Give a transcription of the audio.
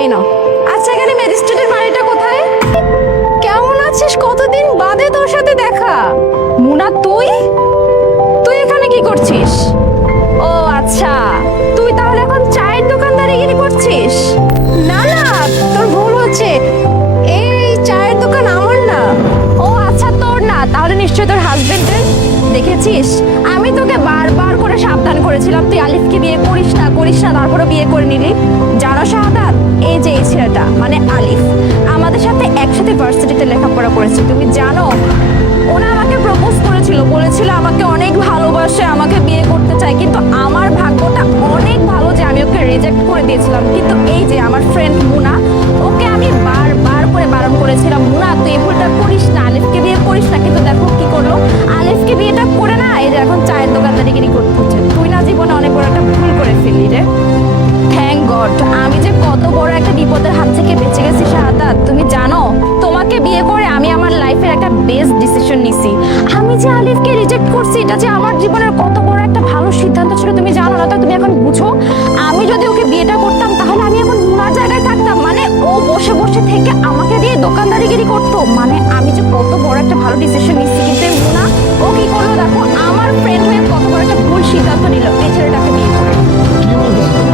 এই নাও। আচ্ছা, এখানে ম্যাজিস্ট্রেটের বাড়িটা কোথায়? কেমন আছিস? কতদিন বাদে তোর সাথে দেখা। মুনা, তুই তুই এখানে কি করছিস? ও আচ্ছা, তুই তাহলে এখন চায়ের দোকানদারিগিরি করছিস? না না, তোর ভুল হচ্ছে। এই চায়ের দোকান আমার না। ও আচ্ছা, তোর না, তাহলে নিশ্চয়ই তোর হাজবেন্ডের। দেখেছিস, আমি তোকে বারবার করে সাবধান করেছিলাম তুই আলিফকে বিয়ে করিস না করিস না, তারপরে বিয়ে করে নিলি। জানো শাহাদাত, এই যে এই ছেলেটা মানে আলিফ আমাদের সাথে একসাথে ভার্সিটিতে লেখাপড়া করেছে, তুমি জানো? ওনা আমাকে প্রপোজ করেছিল, বলেছিল আমাকে অনেক ভালোবাসে, আমাকে বিয়ে করতে চায়, কিন্তু আমার ভাগ্যটা অনেক ভালো যে আমি ওকে রিজেক্ট করে দিয়েছিলাম। কিন্তু এই যে আমার ফ্রেন্ড মুনা, ওকে আমি বারবার করে বারণ করেছিলাম, মুনা তুই এই ভুলটা করিস না, আলিফকে বিয়ে করিস না, কিন্তু দেখো কি করলো, আলিফকে বিয়েটা করে না এই যে এখন চায়ের দোকানদারিগিরি করতে হচ্ছে। তুই না জীবনে অনেক বড় একটা ভুল করে ফেললি রে। থ্যাংক গড আমি যে কত বড় একটা বিপদের হাত থেকে বেঁচে গেছি শাহাদাত, তুমি জানো? তোমাকে বিয়ে করে আমি আমার লাইফের একটা বেস্ট ডিসিশন নিছি। আমি যে আলিফকে রিজেক্ট করছি, এটা যে আমার জীবনের কত বড় একটা ভালো সিদ্ধান্ত ছিল, তুমি জানো না? তো তুমি এখন বুঝো, আমি যদি ওকে বিয়েটা করতাম তাহলে আমি এখন মুনার জায়গায় থাকতাম, মানে ও বসে বসে থেকে আমাকে দিয়ে দোকানদারিগিরি করতো, মানে আমি যে কত বড় একটা ভালো ডিসিশন নিচ্ছি। কিন্তু এই মুনা, ও কি করলো দেখো, আমার ফ্রেন্ড হয়ে কত বড় একটা ভুল সিদ্ধান্ত নিল এই ছেলেটাকে বিয়ে করে। কি বলতেছো?